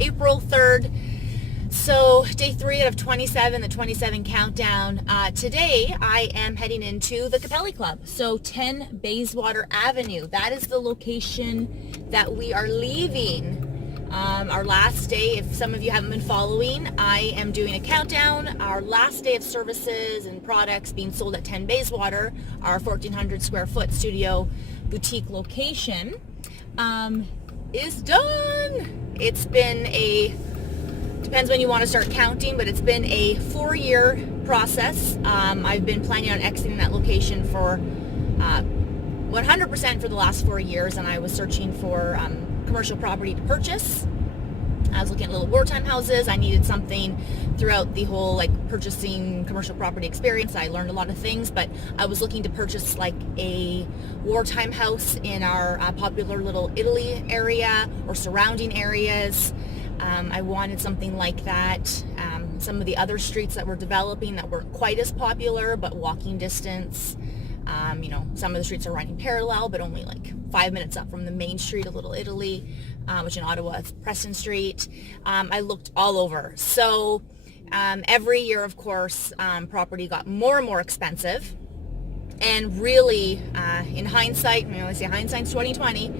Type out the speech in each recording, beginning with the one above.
April 3rd. So day 3 out of 27, the 27 countdown. Today I am heading into the Capelli Club. So 10 Bayswater Avenue. That is the location that we are leaving. Our last day, if some of you haven't been following, I am doing a countdown. Our last day of services and products being sold at 10 Bayswater, our 1,400 square foot studio boutique location, is done. It's been depends when you want to start counting, but it's been a 4-year process. I've been planning on exiting that location for 100% for the last 4 years, and I was searching for commercial property to purchase. I was looking at little wartime houses. I needed something throughout the whole purchasing commercial property experience. I learned a lot of things, but I was looking to purchase a wartime house in our popular Little Italy area or surrounding areas. I wanted something like that. Some of the other streets that we're developing that weren't quite as popular, but walking distance. Some of the streets are running parallel, but only 5 minutes up from the main street of Little Italy, which in Ottawa is Preston Street. I looked all over. So every year, of course, property got more and more expensive. And really, in hindsight, I say hindsight's 2020,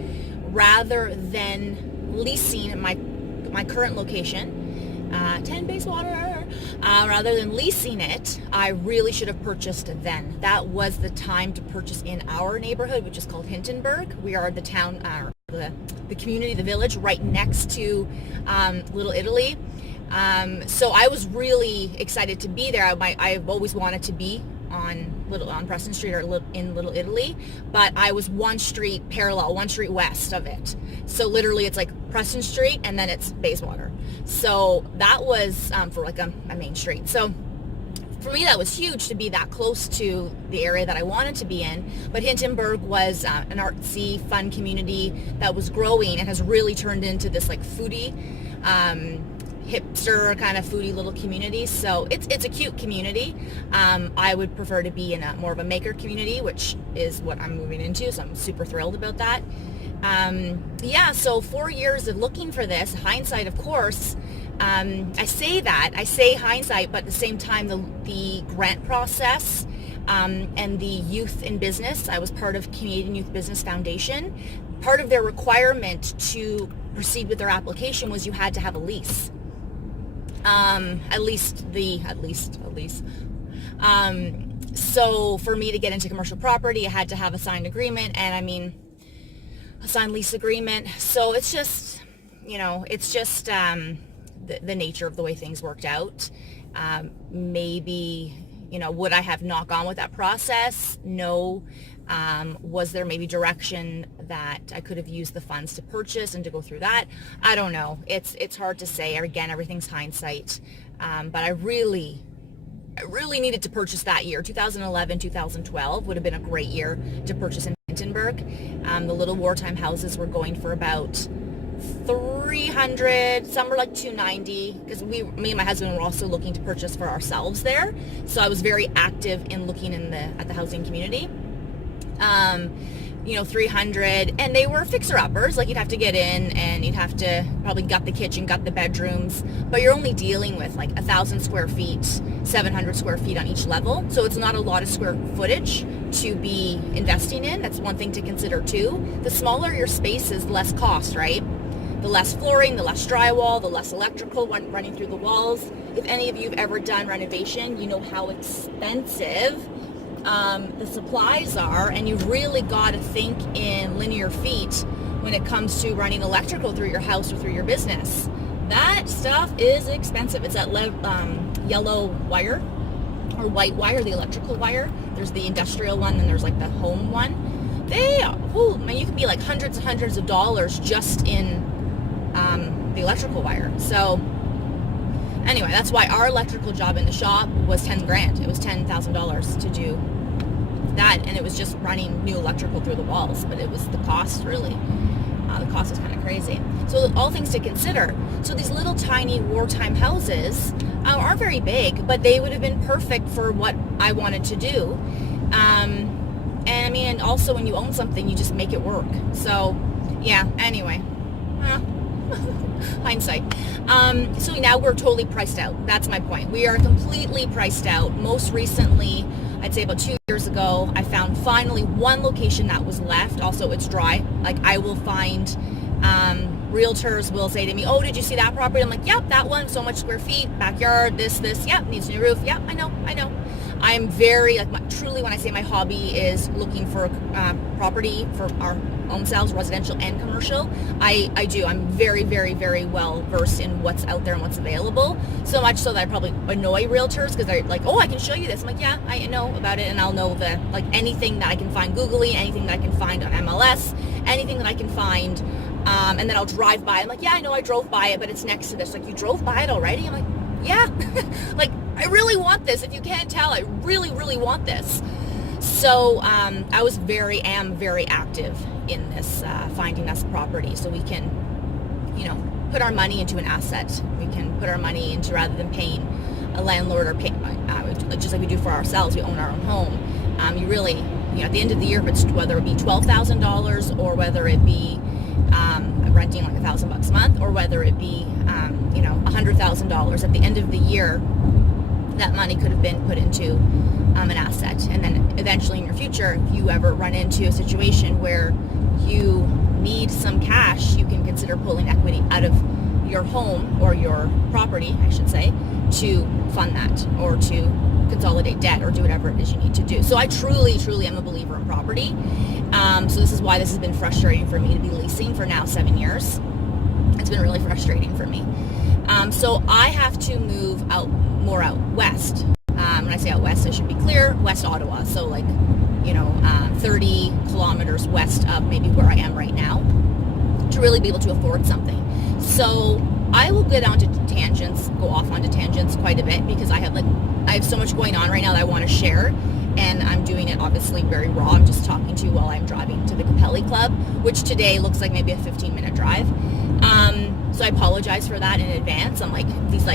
rather than leasing my current location, 10 Bayswater, rather than leasing it, I really should have purchased then. That was the time to purchase in our neighborhood, which is called Hintonburg. We are the town, the community, the village right next to Little Italy. So I was really excited to be there. I've always wanted to be on Preston Street or in Little Italy, but I was one street parallel, one street west of it. So literally it's Preston Street and then it's Bayswater. So that was for a main street. So for me that was huge to be that close to the area that I wanted to be in. But Hintonburg was an artsy, fun community that was growing and has really turned into this foodie, hipster kind of foodie little community. So it's a cute community. I would prefer to be in more of a maker community, which is what I'm moving into, so I'm super thrilled about that. So 4 years of looking for this, hindsight of course. I say hindsight, but at the same time the grant process and the youth in business, I was part of Canadian Youth Business Foundation. Part of their requirement to proceed with their application was you had to have a lease. At least. So for me to get into commercial property, I had to have a signed agreement, and a signed lease agreement. So it's just, the nature of the way things worked out. Maybe, would I have not gone with that process? No. Was there maybe direction that I could have used the funds to purchase and to go through that? I don't know. It's hard to say. Again, everything's hindsight. But I really needed to purchase that year. 2011, 2012 would have been a great year to purchase in Hintonburg. The little wartime houses were going for about $300, some were $290, because me and my husband were also looking to purchase for ourselves there. So I was very active in looking at the housing community. 300, and they were fixer-uppers. You'd have to get in and you'd have to probably gut the kitchen, gut the bedrooms, but you're only dealing with 1,000 square feet, 700 square feet on each level. So it's not a lot of square footage to be investing in. That's one thing to consider too. The smaller your space is, the less cost, right? The less flooring, the less drywall, the less electrical running through the walls. If any of you have ever done renovation, you know how expensive the supplies are, and you've really got to think in linear feet when it comes to running electrical through your house or through your business. That stuff is expensive. It's that yellow wire or white wire, the electrical wire. There's the industrial one, and there's the home one. You can be hundreds and hundreds of dollars just in the electrical wire. So anyway, that's why our electrical job in the shop was 10 grand. It was $10,000 to do that, and it was just running new electrical through the walls, but it was the cost, really. The cost is kind of crazy. So all things to consider. So these little tiny wartime houses aren't very big, but they would have been perfect for what I wanted to do. And also when you own something, you just make it work. So yeah, anyway. Hindsight. So now we're totally priced out. That's my point. We are completely priced out. Most recently, I'd say about 2 years ago, I found finally one location that was left. Also, it's dry. Like, I will find realtors will say to me, oh, did you see that property? I'm like, yep, that one, so much square feet, backyard, this, yep, needs a new roof. Yep, I know. I'm very, like, truly, when I say my hobby is looking for property for our own selves, residential and commercial, I do. I'm very, very, very well versed in what's out there and what's available. So much so that I probably annoy realtors because they're like, oh, I can show you this. I'm like, yeah, I know about it, and I'll know like anything that I can find Googly, anything that I can find on MLS, anything that I can find, and then I'll drive by. I'm like, yeah, I know I drove by it, but it's next to this. Like, you drove by it already? I'm like, yeah. Like, I really want this. If you can't tell, I really, really want this. So I am very active in this, finding us property so we can, put our money into an asset. We can put our money into, rather than paying a landlord or just like we do for ourselves, we own our own home. You really, at the end of the year, whether it be $12,000 or whether it be renting like $1,000 a month, or whether it be, $100,000 at the end of the year, that money could have been put into an asset. And then eventually in your future, if you ever run into a situation where you need some cash, you can consider pulling equity out of your home or your property, I should say, to fund that or to consolidate debt or do whatever it is you need to do. So I truly, truly am a believer in property. So this is why this has been frustrating for me to be leasing for now 7 years. It's been really frustrating for me. So I have to move more out west. When I say out west, I should be clear, West Ottawa. So 30 kilometers west of maybe where I am right now, to really be able to afford something. So I will go off onto tangents quite a bit, because I have so much going on right now that I want to share, and I'm doing it obviously very raw. I'm just talking to you while I'm driving to the Capelli Club, which today looks like maybe a 15-minute drive. So I apologize for that in advance. I'm like,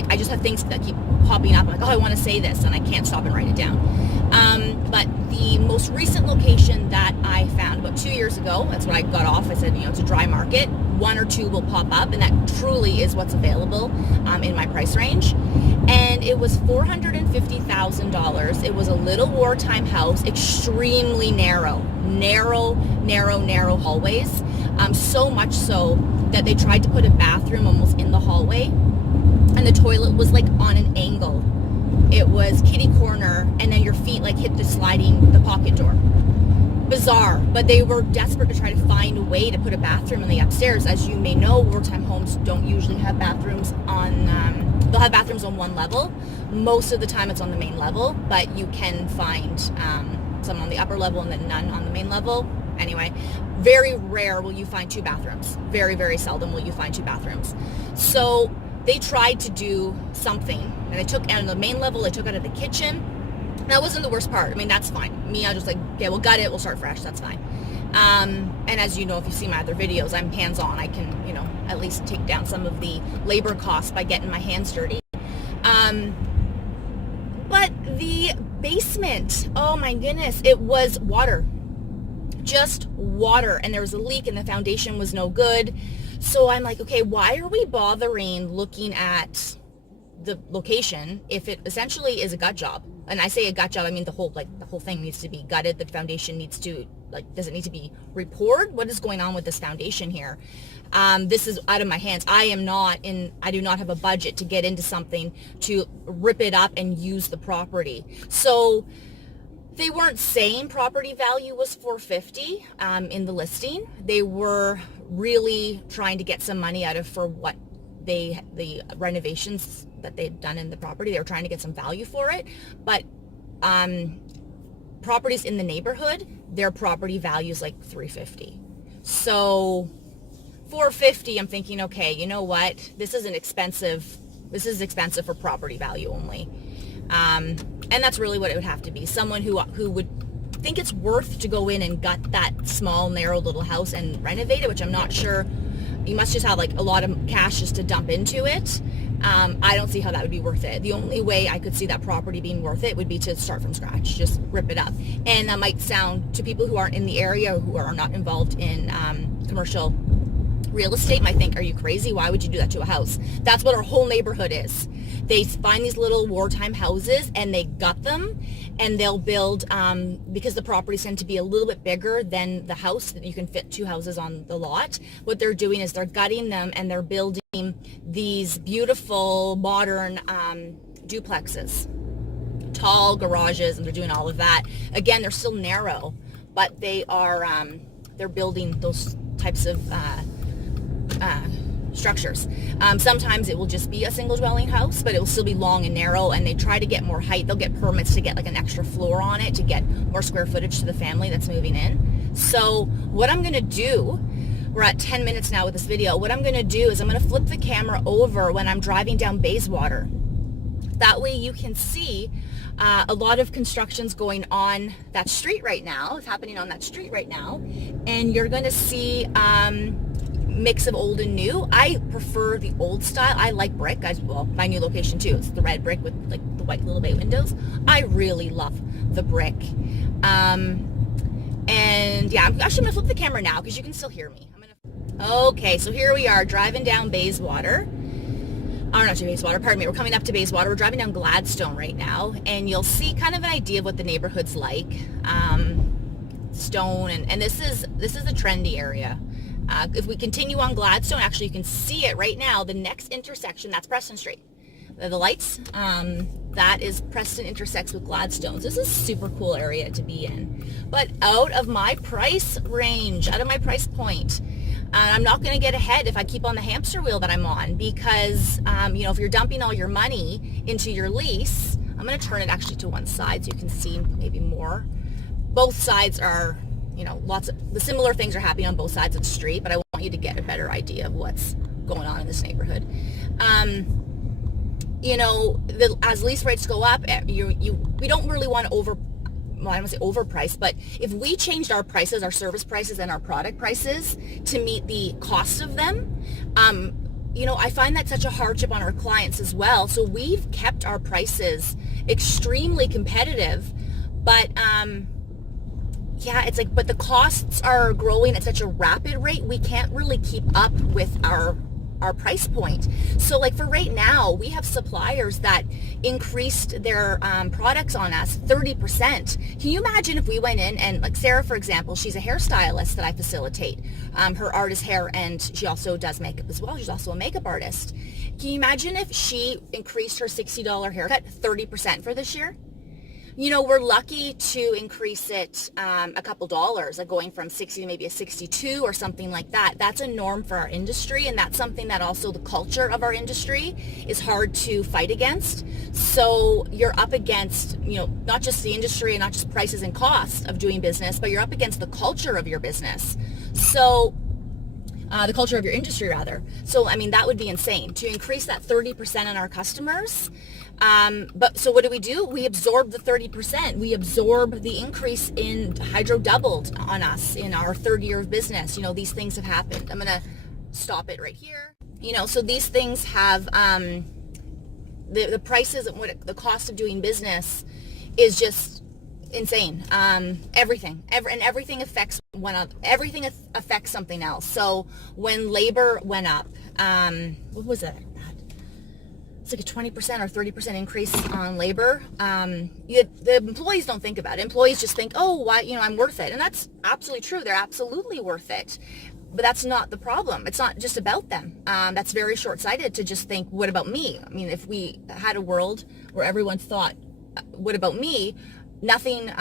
I just have things that keep popping up. I'm like, oh, I want to say this, and I can't stop and write it down. But the most recent location that I found about 2 years ago, that's what I got off. I said, it's a dry market. One or two will pop up, and that truly is what's available in my price range. And it was $450,000. It was a little wartime house, extremely narrow hallways. So much so that they tried to put a bathroom almost in the hallway, and the toilet was like on an angle. It was kitty corner, and then your feet hit the pocket door. Bizarre, but they were desperate to try to find a way to put a bathroom in the upstairs. As you may know, wartime homes don't usually have bathrooms on, they'll have bathrooms on one level. Most of the time it's on the main level, but you can find some on the upper level and then none on the main level. Anyway, very rare will you find two bathrooms. Very, very seldom will you find two bathrooms. So they tried to do something, and they took out of the main level, they took out of the kitchen. That wasn't the worst part. I mean, that's fine. Me, I was just okay, we'll gut it, we'll start fresh, that's fine. And as you know, if you see my other videos, I'm hands-on. I can, at least take down some of the labor costs by getting my hands dirty. But the basement, oh my goodness, it was water. Just water, and there was a leak, and the foundation was no good. So I'm like, okay, why are we bothering looking at the location if it essentially is a gut job? And I say a gut job, I mean the whole thing needs to be gutted. The foundation needs to, does it need to be repoured? What is going on with this foundation here? This is out of my hands. I do not have a budget to get into something to rip it up and use the property. So they weren't saying property value was $450 in the listing. They were really trying to get some money out of for what the renovations that they'd done in the property. They were trying to get some value for it. But properties in the neighborhood, their property value is like $350. So $450, I'm thinking, okay, you know what? This is expensive for property value only. And that's really what it would have to be. Someone who would think it's worth to go in and gut that small, narrow little house and renovate it, which I'm not sure. You must just have a lot of cash just to dump into it. I don't see how that would be worth it. The only way I could see that property being worth it would be to start from scratch, just rip it up. And that might sound, to people who aren't in the area, who are not involved in commercial real estate might think, are you crazy? Why would you do that to a house? That's what our whole neighborhood is. They find these little wartime houses and they gut them, and they'll build, because the properties tend to be a little bit bigger than the house, that you can fit 2 houses on the lot. What they're doing is they're gutting them and they're building these beautiful modern duplexes, tall garages, and they're doing all of that. Again, they're still narrow, but they are they're building those types of structures. Sometimes it will just be a single dwelling house, but it will still be long and narrow, and they try to get more height. They'll get permits to get like an extra floor on it to get more square footage to the family that's moving in. So what I'm going to do, we're at 10 minutes now with this video, what I'm going to do is I'm going to flip the camera over when I'm driving down Bayswater. That way you can see a lot of construction's going on that street right now. It's happening on that street right now. And you're going to see mix of old and new. I prefer the old style. I like brick. Well, my new location too. It's the red brick with like the white little bay windows. I really love the brick. And yeah, I'm actually going to flip the camera now because you can still hear me. Okay, so here we are driving down Bayswater. Or not to Bayswater, pardon me. We're coming up to Bayswater. We're driving down Gladstone right now, and you'll see kind of an idea of what the neighborhood's like. Stone, and this is a trendy area. If we continue on Gladstone, actually you can see it right now. The next intersection, that's Preston Street. The lights, that is Preston intersects with Gladstone. So this is a super cool area to be in. But out of my price range, out of my price point, I'm not going to get ahead if I keep on the hamster wheel that I'm on, because, if you're dumping all your money into your lease, I'm going to turn it actually to one side so you can see maybe more. Both sides are, lots of the similar things are happening on both sides of the street, but I want you to get a better idea of what's going on in this neighborhood. As lease rates go up, we don't really want to I don't want to say overpriced, but if we changed our prices, our service prices and our product prices to meet the cost of them, I find that such a hardship on our clients as well. So we've kept our prices extremely competitive, but but the costs are growing at such a rapid rate, we can't really keep up with our price point. So like for right now, we have suppliers that increased their products on us 30%. Can you imagine if we went in and, like Sarah, for example, she's a hairstylist that I facilitate. Her art is hair, and she also does makeup as well. She's also a makeup artist. Can you imagine if she increased her $60 haircut 30% for this year? We're lucky to increase it a couple dollars, like going from 60 to maybe a 62 or something like that. That's a norm for our industry, and that's something that also the culture of our industry is hard to fight against. So you're up against, not just the industry and not just prices and costs of doing business, but you're up against the culture of your business. So the culture of your industry, rather. So, that would be insane to increase that 30% on our customers. But so what do? We absorb the 30%. We absorb the increase in hydro doubled on us in our third year of business. These things have happened. I'm going to stop it right here. So these things have, the prices and what the cost of doing business is just insane. Everything affects everything affects something else. So when labor went up, what was that? It's like a 20% or 30% increase on labor. The employees don't think about it. Employees just think, oh, why, I'm worth it. And that's absolutely true. They're absolutely worth it. But that's not the problem. It's not just about them. That's very short-sighted to just think, what about me? If we had a world where everyone thought, what about me? Nothing,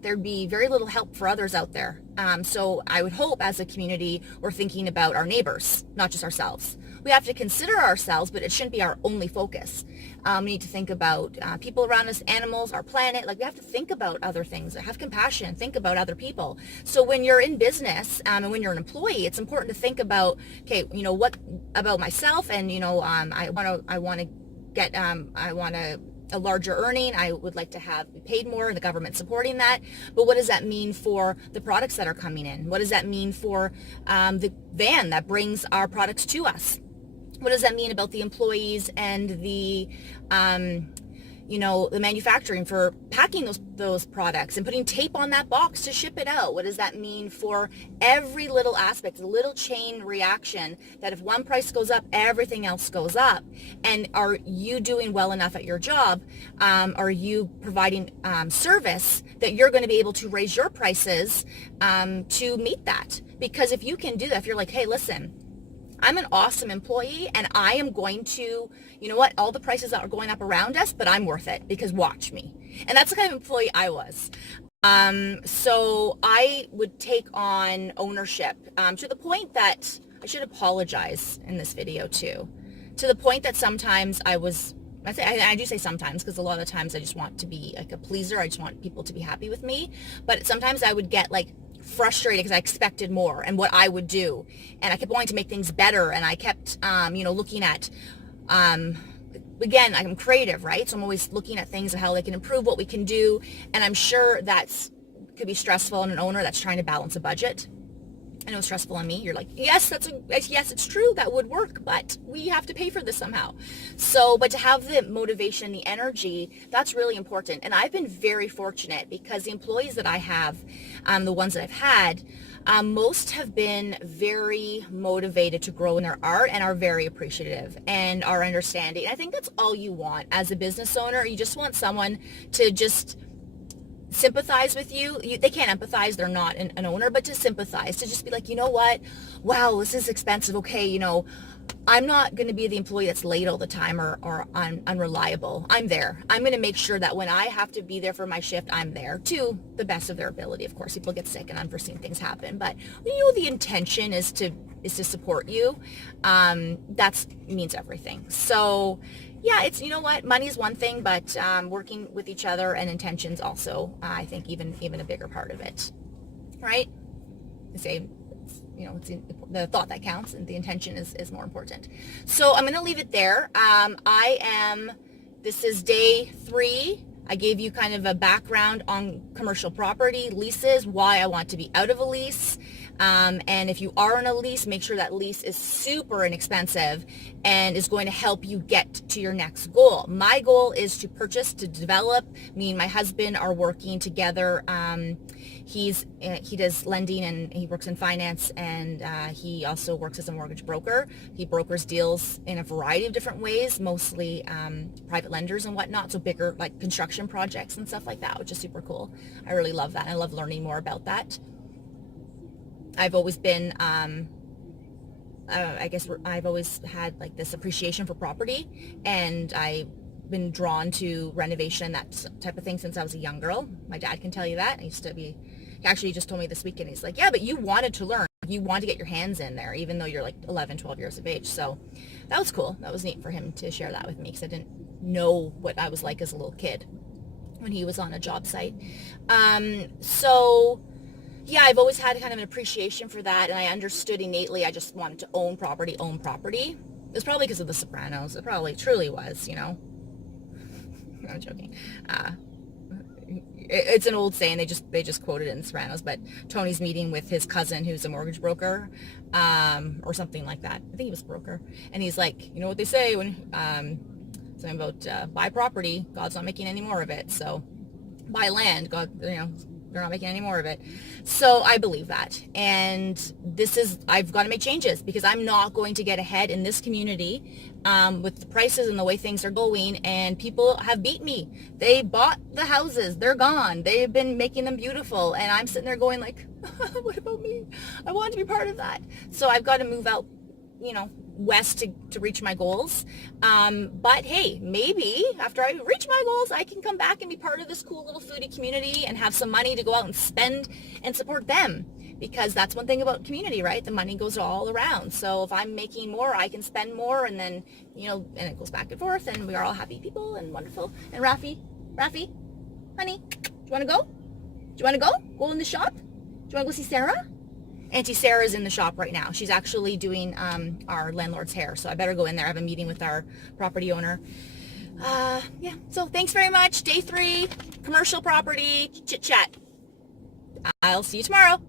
there'd be very little help for others out there. So I would hope as a community, we're thinking about our neighbors, not just ourselves. We have to consider ourselves, but it shouldn't be our only focus. We need to think about people around us, animals, our planet. Like, we have to think about other things, have compassion, think about other people. So when you're in business and when you're an employee, it's important to think about, okay, what about myself? And, I want to get a larger earning. I would like to be paid more, and the government supporting that. But what does that mean for the products that are coming in? What does that mean for the van that brings our products to us? What does that mean about the employees and the, the manufacturing for packing those products and putting tape on that box to ship it out. What does that mean for every little aspect, the little chain reaction that if one price goes up, everything else goes up? And are you doing well enough at your job? Are you providing service that you're going to be able to raise your prices to meet that? Because if you can do that, if you're like, hey, listen, I'm an awesome employee and I am going to, all the prices are going up around us, but I'm worth it because watch me. And that's the kind of employee I was. So I would take on ownership to the point that I should apologize in this video too, to the point that sometimes I do say sometimes because a lot of the times I just want to be like a pleaser. I just want people to be happy with me. But sometimes I would get like frustrated because I expected more and what I would do, and I kept wanting to make things better, and I kept looking at again, I'm creative, right? So I'm always looking at things and how they can improve, what we can do, and I'm sure could be stressful on an owner that's trying to balance a budget. I know it's stressful on me. You're like, yes, yes, it's true, that would work, but we have to pay for this somehow. So, but to have the motivation, the energy, that's really important. And I've been very fortunate because the employees that I have, the ones that I've had, most have been very motivated to grow in their art and are very appreciative and are understanding. I think that's all you want as a business owner. You just want someone to just sympathize with you. They can't empathize, they're not an owner, but to sympathize, to just be like, you know what, wow, this is expensive, okay, I'm not going to be the employee that's late all the time or unreliable. I'm there. I'm going to make sure that when I have to be there for my shift, I'm there to the best of their ability. Of course, people get sick and unforeseen things happen, but the intention is to support you. That means everything. So yeah, it's, money is one thing, but working with each other and intentions also, I think even a bigger part of it, right? I say, it's the thought that counts and the intention is more important. So I'm going to leave it there. This is day 3. I gave you kind of a background on commercial property, leases, why I want to be out of a lease. And if you are on a lease, make sure that lease is super inexpensive and is going to help you get to your next goal. My goal is to purchase, to develop. Me and my husband are working together. He does lending and he works in finance, and he also works as a mortgage broker. He brokers deals in a variety of different ways, mostly private lenders and whatnot, so bigger like construction projects and stuff like that, which is super cool. I really love that. I love learning more about that. I've always been, I've always had like this appreciation for property, and I've been drawn to renovation, that type of thing, since I was a young girl. My dad can tell you that. He actually just told me this weekend, he's like, yeah, but you wanted to learn. You wanted to get your hands in there, even though you're like 11, 12 years of age. So that was cool. That was neat for him to share that with me, because I didn't know what I was like as a little kid when he was on a job site. So yeah, I've always had kind of an appreciation for that, and I understood innately I just wanted to own property. It was probably because of The Sopranos. It probably truly was, I'm joking. It's an old saying, they just quoted it in Sopranos, but Tony's meeting with his cousin who's a mortgage broker, or something like that. I think he was a broker. And he's like, you know what they say when something about buy property, God's not making any more of it. So buy land, God, they're not making any more of it. So I believe that. And I've got to make changes, because I'm not going to get ahead in this community with the prices and the way things are going. And people have beat me. They bought the houses. They're gone. They've been making them beautiful. And I'm sitting there going like, what about me? I want to be part of that. So I've got to move out, west to reach my goals. But hey, maybe after I reach my goals, I can come back and be part of this cool little foodie community and have some money to go out and spend and support them. Because that's one thing about community, right? The money goes all around. So if I'm making more, I can spend more, and then, and it goes back and forth, and we are all happy people and wonderful. And Rafi, honey, do you want to go? Go in the shop? Do you want to go see Sarah? Auntie Sarah's in the shop right now. She's actually doing our landlord's hair, so I better go in there. I have a meeting with our property owner. Yeah, so thanks very much. Day 3, commercial property, chit chat. I'll see you tomorrow.